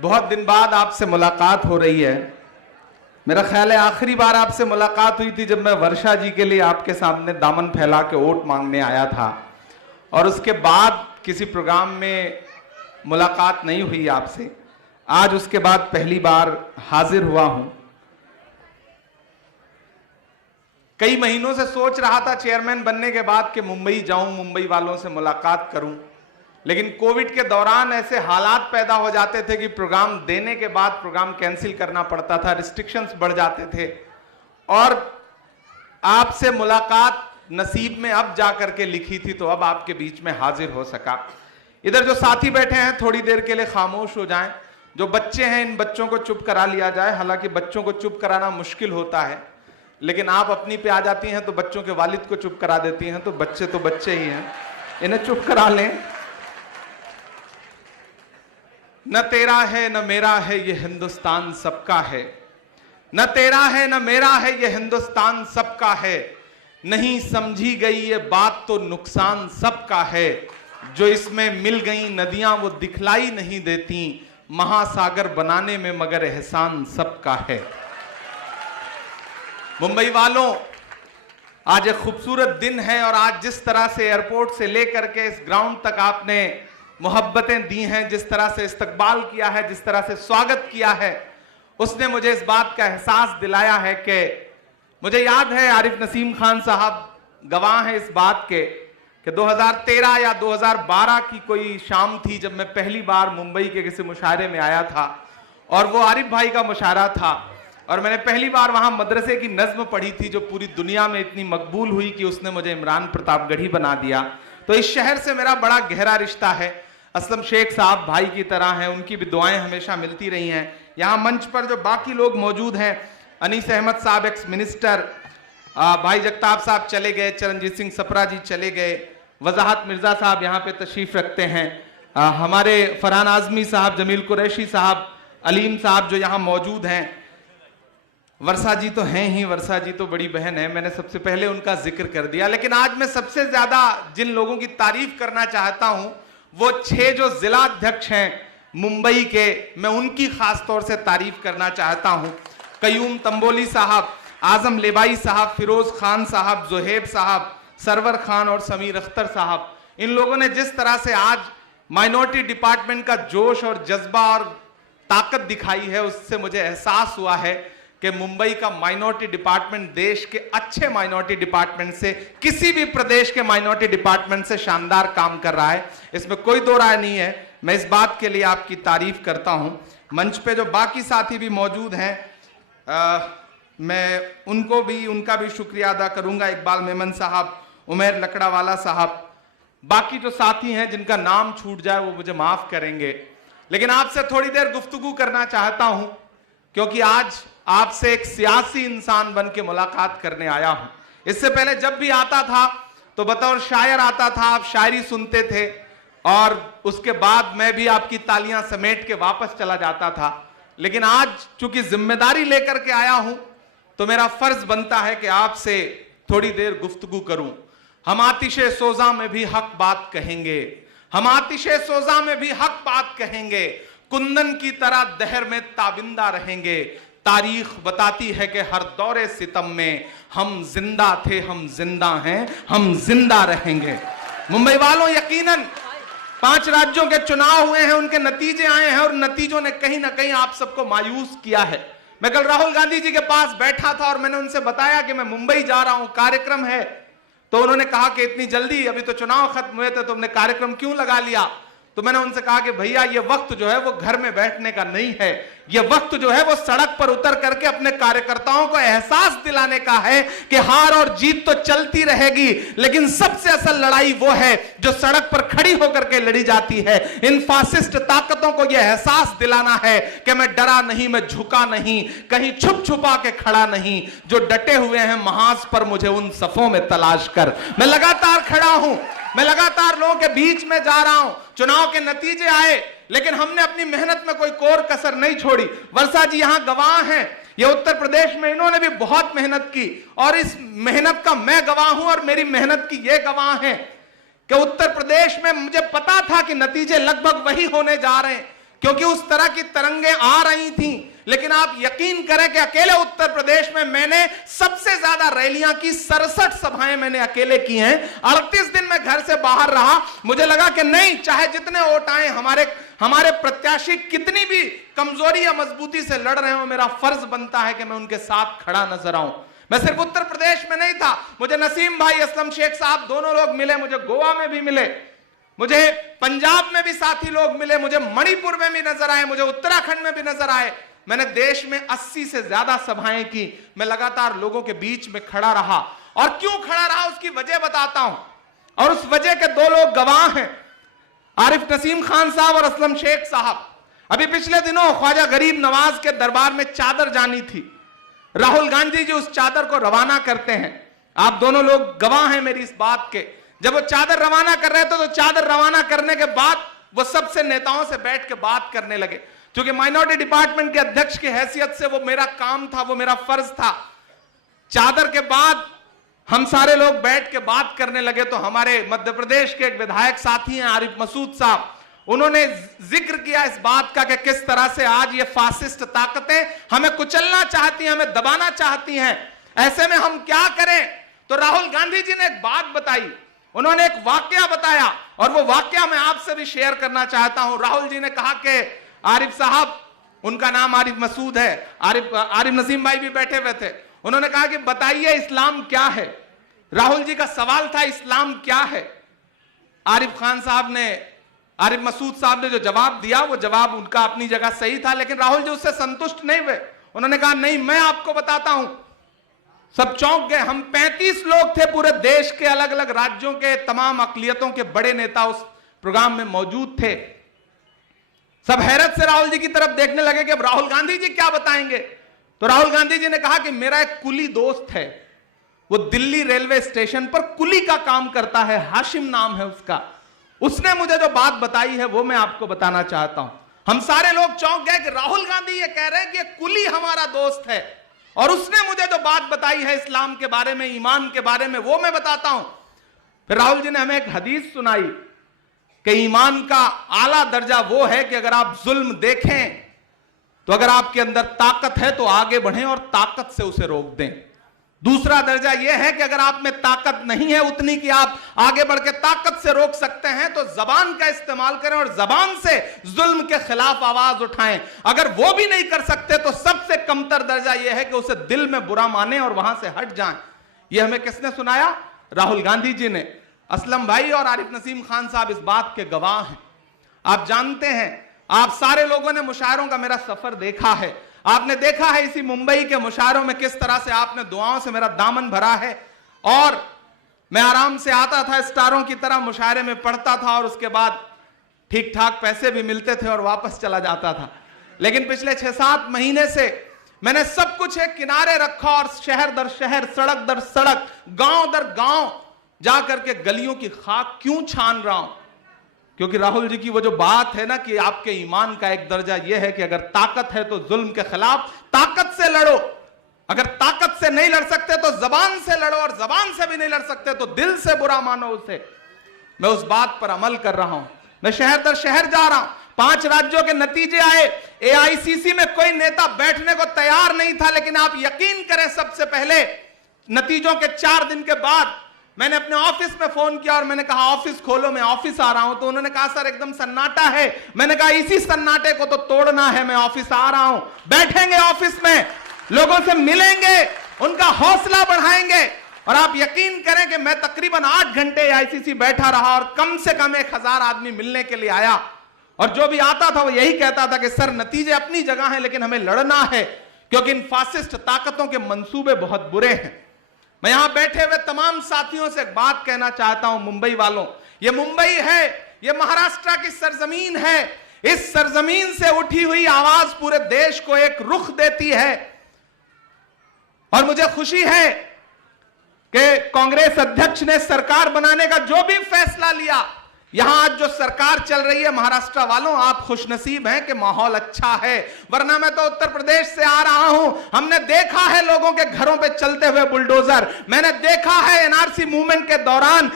बहुत दिन बाद आपसे मुलाकात हो रही है। मेरा ख्याल है आखिरी बार आपसे मुलाकात हुई थी जब मैं वर्षा जी के लिए आपके सामने दामन फैला के वोट मांगने आया था, और उसके बाद किसी प्रोग्राम में मुलाकात नहीं हुई आपसे। आज उसके बाद पहली बार हाजिर हुआ हूं। कई महीनों से सोच रहा था चेयरमैन बनने के बाद कि मुंबई जाऊं, मुंबई वालों से मुलाकात करूं, लेकिन कोविड के दौरान ऐसे हालात पैदा हो जाते थे कि प्रोग्राम देने के बाद प्रोग्राम कैंसिल करना पड़ता था, रिस्ट्रिक्शंस बढ़ जाते थे, और आपसे मुलाकात नसीब में अब जाकर के लिखी थी, तो अब आपके बीच में हाजिर हो सका। इधर जो साथी बैठे हैं थोड़ी देर के लिए खामोश हो जाएं। जो बच्चे हैं इन बच्चों को चुप करा लिया जाए। हालांकि बच्चों को चुप कराना मुश्किल होता है, लेकिन आप अपनी पे आ जाती हैं तो बच्चों के वालिद को चुप करा देती हैं, तो बच्चे ही हैं, इन्हें चुप करा लें। न तेरा है न मेरा है ये हिंदुस्तान सबका है, न तेरा है न मेरा है ये हिंदुस्तान सबका है, नहीं समझी गई ये बात तो नुकसान सबका है, जो इसमें मिल गई नदियां वो दिखलाई नहीं देती, महासागर बनाने में मगर एहसान सबका है। मुंबई वालों, आज एक खूबसूरत दिन है, और आज जिस तरह से एयरपोर्ट से लेकर के इस ग्राउंड तक आपने मोहब्बतें दी हैं, जिस तरह से इस्तकबाल किया है, जिस तरह से स्वागत किया है, उसने मुझे इस बात का एहसास दिलाया है कि मुझे याद है आरिफ नसीम खान साहब गवाह हैं इस बात के कि 2013 या 2012 की कोई शाम थी जब मैं पहली बार मुंबई के किसी मुशायरे में आया था, और वो आरिफ भाई का मुशायरा था, और मैंने पहली बार वहां मदरसे की नज्म पढ़ी थी जो पूरी दुनिया में इतनी मकबूल हुई कि उसने मुझे इमरान प्रतापगढ़ी बना दिया। तो इस शहर से मेरा बड़ा गहरा रिश्ता है। असलम शेख साहब भाई की तरह हैं, उनकी भी दुआएं हमेशा मिलती रही हैं। यहाँ मंच पर जो बाकी लोग मौजूद हैं, अनीस अहमद साहब एक्स मिनिस्टर, भाई जगताब साहब चले गए, चरणजीत सिंह सप्रा जी चले गए, वजाहत मिर्जा साहब यहाँ पे तशरीफ रखते हैं, हमारे फरहान आजमी साहब, जमील कुरैशी साहब, अलीम साहब जो यहाँ मौजूद हैं, वर्षा जी तो हैं ही, वर्षा जी तो बड़ी बहन है, मैंने सबसे पहले उनका जिक्र कर दिया। लेकिन आज मैं सबसे ज्यादा जिन लोगों की तारीफ करना चाहता हूं वो 6 जो जिला अध्यक्ष हैं मुंबई के, मैं उनकी खास तौर से तारीफ करना चाहता हूं। कयूम तंबोली साहब, आजम लेबाई साहब, फिरोज खान साहब, जोहेब साहब, सरवर खान और समीर अख्तर साहब, इन लोगों ने जिस तरह से आज माइनॉरिटी डिपार्टमेंट का जोश और जज्बा और ताकत दिखाई है, उससे मुझे एहसास हुआ है कि मुंबई का माइनॉरिटी डिपार्टमेंट देश के अच्छे माइनॉरिटी डिपार्टमेंट से, किसी भी प्रदेश के माइनॉरिटी डिपार्टमेंट से शानदार काम कर रहा है, इसमें कोई दो राय नहीं है। मैं इस बात के लिए आपकी तारीफ करता हूं। मंच पे जो बाकी साथी भी मौजूद हैं, मैं उनका भी शुक्रिया अदा करूंगा। इकबाल मेमन साहब, उमेर लकड़ावाला साहब, बाकी जो साथी हैं जिनका नाम छूट जाए वो मुझे माफ करेंगे। लेकिन आपसे थोड़ी देर गुफ्तगू करना चाहता हूं, क्योंकि आज आपसे एक सियासी इंसान बन के मुलाकात करने आया हूं। इससे पहले जब भी आता था तो बतौर शायर आता था, आप शायरी सुनते थे, और उसके बाद मैं भी आपकी तालियां समेट के वापस चला जाता था। लेकिन आज चूंकि जिम्मेदारी लेकर के आया हूं तो मेरा फर्ज बनता है कि आपसे थोड़ी देर गुफ्तगू करूं। हम आतिशे सोजा में भी हक बात कहेंगे, हम आतिशे सोजा में भी हक बात कहेंगे, कुंदन की तरह दहर में ताबिंदा रहेंगे। तारीख बताती है कि हर दौरे सितम में हम जिंदा थे, हम जिंदा हैं, हम जिंदा रहेंगे। मुंबई वालों, यकीनन 5 राज्यों के चुनाव हुए हैं, उनके नतीजे आए हैं, और नतीजों ने कहीं ना कहीं आप सबको मायूस किया है। मैं कल राहुल गांधी जी के पास बैठा था और मैंने उनसे बताया कि मैं मुंबई जा रहा हूं, कार्यक्रम है, तो उन्होंने कहा कि इतनी जल्दी, अभी तो चुनाव खत्म हुए थे, तुमने कार्यक्रम क्यों लगा लिया? तो मैंने उनसे कहा कि भैया ये वक्त जो है वो घर में बैठने का नहीं है, ये वक्त जो है वो सड़क पर उतर करके अपने कार्यकर्ताओं को एहसास दिलाने का है कि हार और जीत तो चलती रहेगी, लेकिन सबसे असल लड़ाई वो है जो सड़क पर खड़ी होकर के लड़ी जाती है। इन फासिस्ट ताकतों को यह एहसास दिलाना है कि मैं डरा नहीं, मैं झुका नहीं, कहीं छुप छुपा के खड़ा नहीं, जो डटे हुए हैं महाज पर मुझे उन सफों में तलाश कर। मैं लगातार खड़ा हूं, मैं लगातार लोगों के बीच में जा रहा हूं। चुनाव के नतीजे आए, लेकिन हमने अपनी मेहनत में कोई कोर कसर नहीं छोड़ी। वर्षा जी यहां गवाह हैं, ये उत्तर प्रदेश में इन्होंने भी बहुत मेहनत की, और इस मेहनत का मैं गवाह हूं, और मेरी मेहनत की ये गवाह हैं कि उत्तर प्रदेश में मुझे पता था कि नतीजे लगभग वही होने जा रहे हैं क्योंकि उस तरह की तरंगें आ रही थीं। लेकिन आप यकीन करें कि अकेले उत्तर प्रदेश में मैंने सबसे ज्यादा रैलियां की, 67 सभाएं मैंने अकेले की हैं। 38 दिन मैं घर से बाहर रहा। मुझे लगा कि नहीं, चाहे जितने वोट आए, हमारे प्रत्याशी कितनी भी कमजोरी या मजबूती से लड़ रहे हो, मेरा फर्ज बनता है कि मैं उनके साथ खड़ा नजर आऊं। मैं सिर्फ उत्तर प्रदेश में नहीं था, मुझे नसीम भाई, असलम शेख साहब दोनों लोग मिले, मुझे गोवा में भी मिले, मुझे पंजाब में भी साथी लोग मिले, मुझे मणिपुर में भी नजर आए, मुझे उत्तराखंड में भी नजर आए। मैंने देश में 80 से ज्यादा सभाएं की। मैं लगातार लोगों के बीच में खड़ा रहा, और क्यों खड़ा रहा उसकी वजह बताता हूं, और उस वजह के दो लोग गवाह हैं, आरिफ नसीम खान साहब और असलम शेख साहब। अभी पिछले दिनों ख्वाजा गरीब नवाज के दरबार में चादर जानी थी। राहुल गांधी जी उस चादर को रवाना करते हैं। आप दोनों लोग गवाह हैं मेरी इस बात के। जब वो चादर रवाना कर रहे थे तो चादर रवाना करने के बाद वो सबसे नेताओं से बैठ के बात करने लगे। क्योंकि माइनॉरिटी डिपार्टमेंट के अध्यक्ष की हैसियत से वो मेरा काम था, वो मेरा फर्ज था। चादर के बाद हम सारे लोग बैठ के बात करने लगे तो हमारे मध्य प्रदेश के एक विधायक साथी हैं आरिफ मसूद साहब, उन्होंने जिक्र किया इस बात का कि किस तरह से आज ये फासिस्ट ताकतें हमें कुचलना चाहती हैं, हमें दबाना चाहती हैं, ऐसे में हम क्या करें। तो राहुल गांधी जी ने एक बात बताई, उन्होंने एक वाकया बताया, और वो वाकया मैं आपसे भी शेयर करना चाहता हूं। राहुल जी ने कहा कि आरिफ साहब, उनका नाम आरिफ मसूद है, आरिफ नसीम भाई भी बैठे हुए थे, उन्होंने कहा कि बताइए इस्लाम क्या है। राहुल जी का सवाल था इस्लाम क्या है। आरिफ मसूद साहब ने जो जवाब दिया वो जवाब उनका अपनी जगह सही था, लेकिन राहुल जी उससे संतुष्ट नहीं हुए। उन्होंने कहा नहीं, मैं आपको बताता हूं। सब चौंक गए। हम 35 लोग थे पूरे देश के, अलग अलग राज्यों के तमाम अकलियतों के बड़े नेता उस प्रोग्राम में मौजूद थे। सब हैरत से राहुल जी की तरफ देखने लगे कि अब राहुल गांधी जी क्या बताएंगे। तो राहुल गांधी जी ने कहा कि मेरा एक कुली दोस्त है, वो दिल्ली रेलवे स्टेशन पर कुली का काम करता है, हाशिम नाम है उसका, उसने मुझे जो बात बताई है वो मैं आपको बताना चाहता हूं। हम सारे लोग चौंक गए कि राहुल गांधी ये कह रहे हैं कि कुली हमारा दोस्त है, और उसने मुझे जो बात बताई है इस्लाम के बारे में, ईमान के बारे में, वो मैं बताता हूं। फिर राहुल जी ने हमें एक हदीस सुनाई कि ईमान का आला दर्जा वो है कि अगर आप जुल्म देखें तो अगर आपके अंदर ताकत है तो आगे बढ़ें और ताकत से उसे रोक दें। दूसरा दर्जा यह है कि अगर आप में ताकत नहीं है उतनी कि आप आगे बढ़ के ताकत से रोक सकते हैं तो जबान का इस्तेमाल करें और जबान से जुल्म के खिलाफ आवाज उठाएं। अगर वो भी नहीं कर सकते तो सबसे कमतर दर्जा यह है कि उसे दिल में बुरा माने और वहां से हट जाएं। यह हमें किसने सुनाया? राहुल गांधी जी ने। असलम भाई और आरिफ नसीम खान साहब इस बात के गवाह हैं। आप जानते हैं, आप सारे लोगों ने मुशायरों का मेरा सफर देखा है। आपने देखा है इसी मुंबई के मुशायरों में किस तरह से आपने दुआओं से मेरा दामन भरा है, और मैं आराम से आता था, स्टारों की तरह मुशायरे में पढ़ता था, और उसके बाद ठीक ठाक पैसे भी मिलते थे और वापस चला जाता था। लेकिन पिछले 6-7 महीने से मैंने सब कुछ एक किनारे रखा और शहर दर शहर, सड़क दर सड़क, गांव दर गांव जाकर के गलियों की खाक क्यों छान रहा हूं? क्योंकि राहुल जी की वो जो बात है ना कि आपके ईमान का एक दर्जा यह है कि अगर ताकत है तो जुल्म के खिलाफ ताकत से लड़ो, अगर ताकत से नहीं लड़ सकते तो जबान से लड़ो, और जबान से भी नहीं लड़ सकते तो दिल से बुरा मानो उसे। मैं उस बात पर अमल कर रहा हूं। मैं शहर दर शहर जा रहा हूं। 5 राज्यों के नतीजे आए। AICC में कोई नेता बैठने को तैयार नहीं था, लेकिन आप यकीन करें सबसे पहले नतीजों के 4 दिन के बाद मैंने अपने ऑफिस में फोन किया और मैंने कहा ऑफिस खोलो, मैं ऑफिस आ रहा हूं। तो उन्होंने कहा सर एकदम सन्नाटा है। मैंने कहा इसी सन्नाटे को तो तोड़ना है, मैं ऑफिस आ रहा हूं। बैठेंगे ऑफिस में, लोगों से मिलेंगे, उनका हौसला बढ़ाएंगे, और आप यकीन करें कि मैं तकरीबन 8 घंटे AICC बैठा रहा और कम से कम 1000 आदमी मिलने के लिए आया, और जो भी आता था वो यही कहता था कि सर नतीजे अपनी जगह हैं लेकिन हमें लड़ना है, क्योंकि इन फासिस्ट ताकतों के मंसूबे बहुत बुरे हैं। मैं यहां बैठे हुए तमाम साथियों से एक बात कहना चाहता हूं, मुंबई वालों, ये मुंबई है, ये महाराष्ट्र की सरजमीन है। इस सरजमीन से उठी हुई आवाज पूरे देश को एक रुख देती है, और मुझे खुशी है कि कांग्रेस अध्यक्ष ने सरकार बनाने का जो भी फैसला लिया, यहां आज जो सरकार चल रही है, महाराष्ट्र वालों आप खुशनसीब हैं कि माहौल अच्छा है, वरना मैं तो उत्तर प्रदेश से आ रहा हूं। हमने देखा है लोगों के घरों पे चलते हुए बुलडोजर, मैंने देखा है NRC मूवमेंट के दौरान